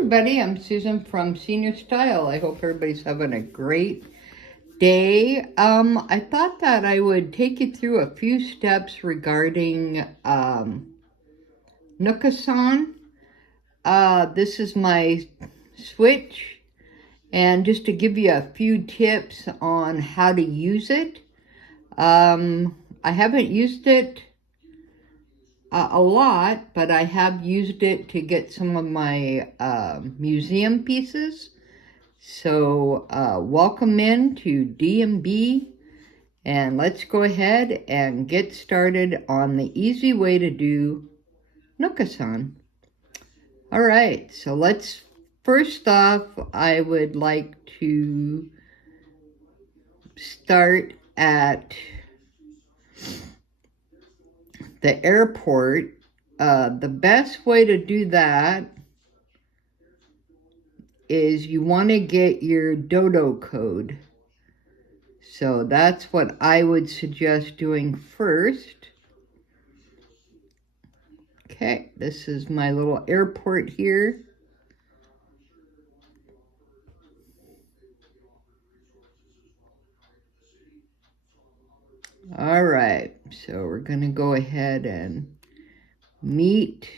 everybody, I'm Susan from Srstyle. I hope everybody's having a great day. I thought that I would take you through a few steps regarding Nookazon. This is my switch, and just to give you a few tips on how to use it. I haven't used it a lot, but I have used it to get some of my museum pieces. So welcome in to D&B, and let's go ahead and get started on the easy way to do Nookazon. All right, so let's, first off, I would like to start at the airport. The best way to do that is you want to get your dodo code. So that's what I would suggest doing first. Okay, this is my little airport here. All right, so we're going to go ahead and meet.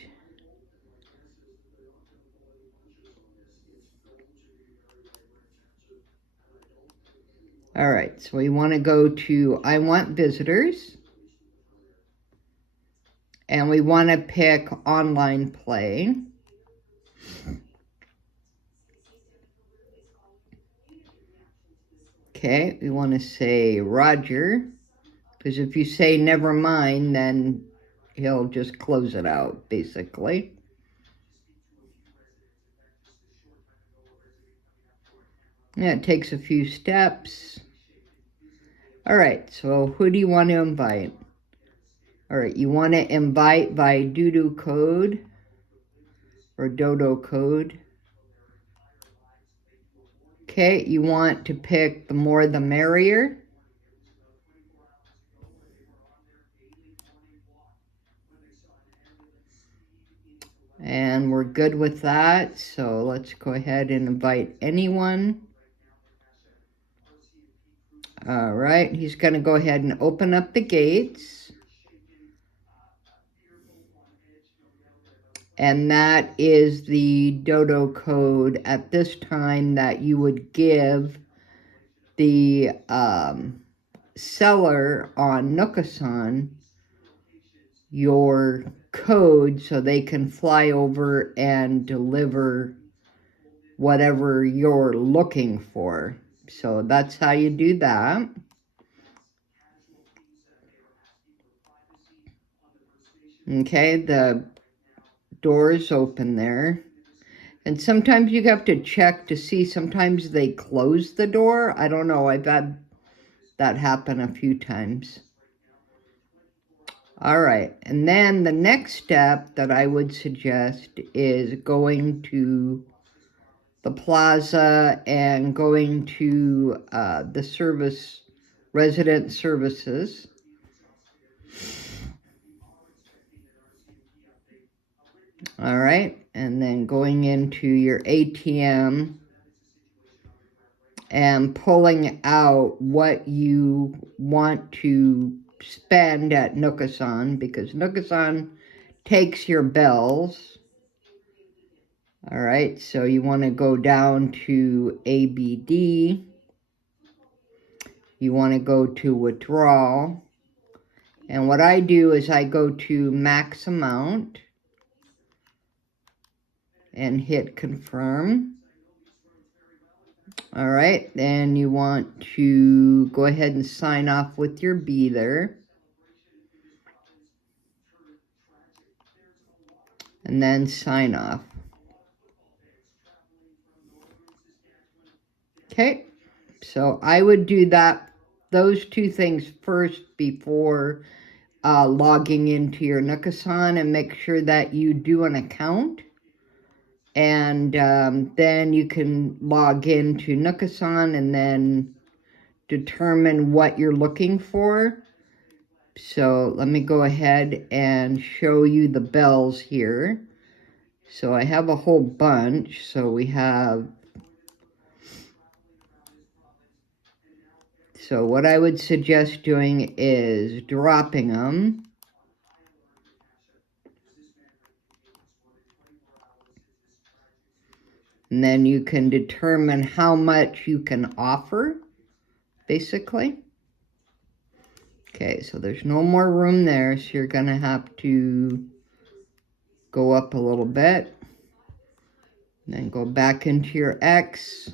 All right, so we want to go to I want visitors. And we want to pick online play. Okay, we want to say Roger, because if you say never mind, then he'll just close it out, basically. Yeah, it takes a few steps. All right, so who do you want to invite? All right, you want to invite by dodo code or dodo code. Okay, you want to pick the more the merrier. And we're good with that, so let's go ahead and invite anyone. All right, he's going to go ahead and open up the gates. And that is the dodo code at this time that you would give the seller on Nookazon your code so they can fly over and deliver whatever you're looking for. So that's how you do that. Okay, the doors open there. And sometimes you have to check to see, sometimes they close the door. I don't know, I've had that happen a few times. All right, and then the next step that I would suggest is going to the plaza and going to the resident services. All right, and then going into your ATM and pulling out what you want to spend at Nookazon, because Nookazon takes your bells. All right, so you want to go down to ABD. You want to go to withdrawal. And what I do is I go to max amount and hit confirm. All right, then you want to go ahead and sign off with your B there. And then sign off. Okay, so I would do those two things first before logging into your Nookazon, and make sure that you do an account. And then you can log into Nookazon and then determine what you're looking for. So let me go ahead and show you the bells here. So I have a whole bunch. So we have, so what I would suggest doing is dropping them. And then you can determine how much you can offer, basically. Okay, so there's no more room there, so you're going to have to go up a little bit. Then go back into your X.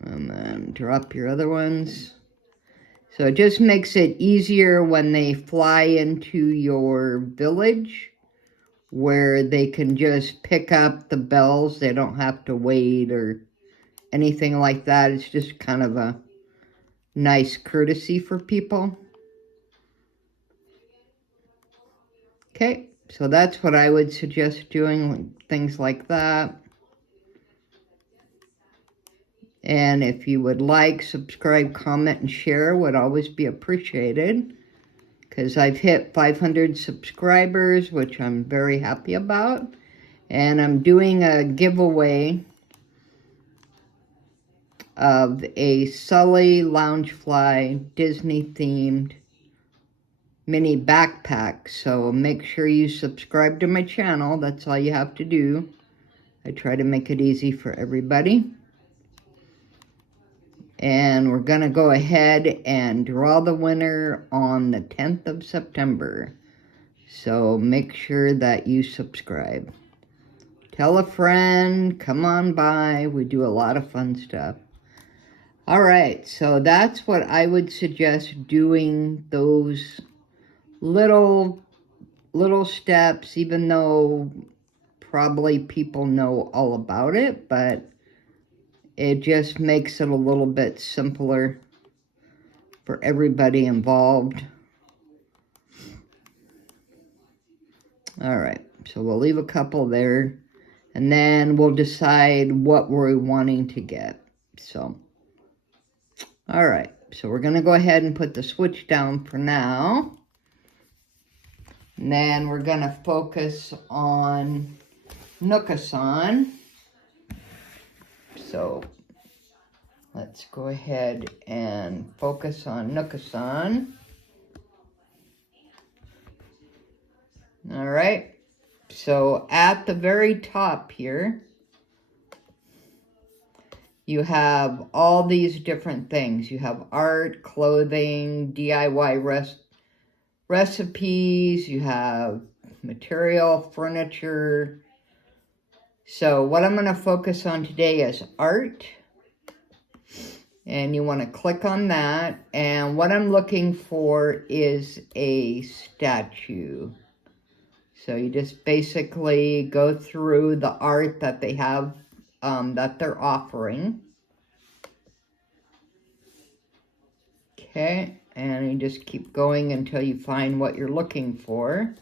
And then drop your other ones. So it just makes it easier when they fly into your village, where they can just pick up the bells. They don't have to wait or anything like that. It's just kind of a nice courtesy for people. Okay, so that's what I would suggest doing, things like that. And if you would like, subscribe, comment, and share would always be appreciated, because I've hit 500 subscribers, which I'm very happy about. And I'm doing a giveaway of a Sully Loungefly Disney-themed mini backpack. So make sure you subscribe to my channel. That's all you have to do. I try to make it easy for everybody. And we're going to go ahead and draw the winner on the 10th of September. So make sure that you subscribe. Tell a friend, come on by. We do a lot of fun stuff. All right, so that's what I would suggest doing, those little steps, even though probably people know all about it, but it just makes it a little bit simpler for everybody involved. All right, so we'll leave a couple there, and then we'll decide what we're wanting to get. So, all right, so we're going to go ahead and put the switch down for now. And then we're going to focus on Nookazon. So let's go ahead and focus on Nookazon. All right. So at the very top here, you have all these different things. You have art, clothing, DIY recipes, you have material, furniture. So what I'm going to focus on today is art. And you want to click on that. And what I'm looking for is a statue. So you just basically go through the art that they have, that they're offering. Okay, and you just keep going until you find what you're looking for,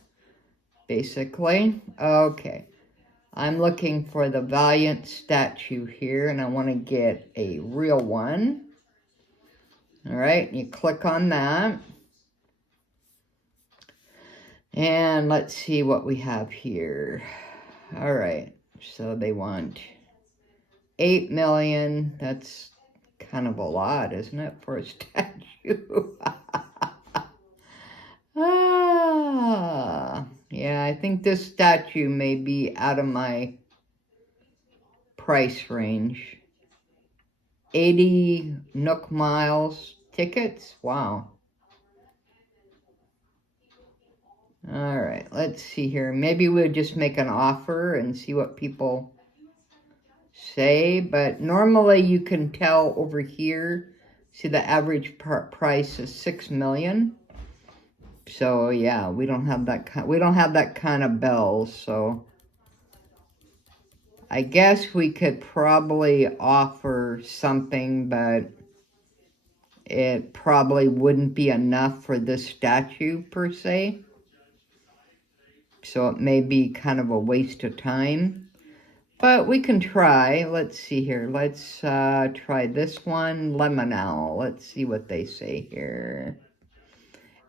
basically. Okay, I'm looking for the Valiant statue here, and I want to get a real one. All right, you click on that. And let's see what we have here. All right, so they want 8 million. That's kind of a lot, isn't it, for a statue? Yeah, I think this statue may be out of my price range. 80 Nook Miles tickets? Wow. All right, let's see here. Maybe we'll just make an offer and see what people say. But normally you can tell over here. See, the average price is 6 million. So yeah, we don't have that kind of bells. So I guess we could probably offer something, but it probably wouldn't be enough for this statue per se. So it may be kind of a waste of time. But we can try. Let's see here. Let's try this one, Lemonal. Let's see what they say here.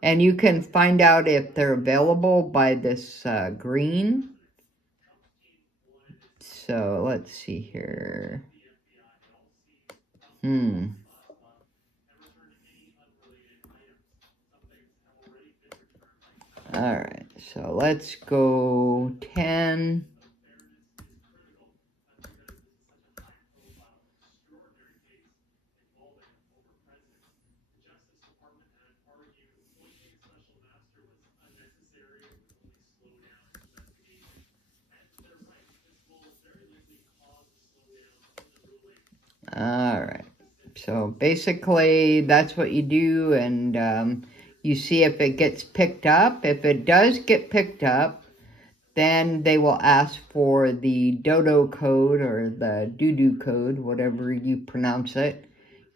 And you can find out if they're available by this green. So let's see here. Alright, so let's go 10. Alright, so basically that's what you do, and you see if it gets picked up. If it does get picked up, then they will ask for the dodo code or the doo-doo code, whatever you pronounce it.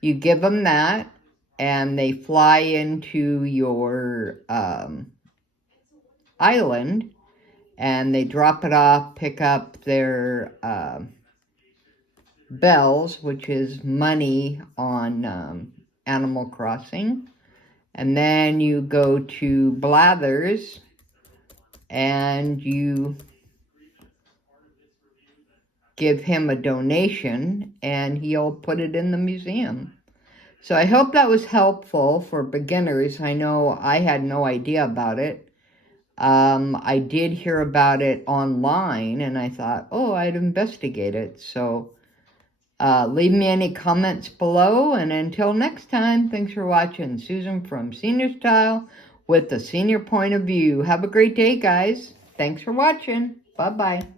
You give them that, and they fly into your island, and they drop it off, pick up their bells, which is money on Animal Crossing. And then you go to Blathers, and you give him a donation, and he'll put it in the museum. So I hope that was helpful for beginners. I know I had no idea about it. I did hear about it online, and I thought, oh, I'd investigate it. So leave me any comments below, and until next time, thanks for watching. Susan from Srstyle with the senior point of view. Have a great day, guys. Thanks for watching. Bye-bye.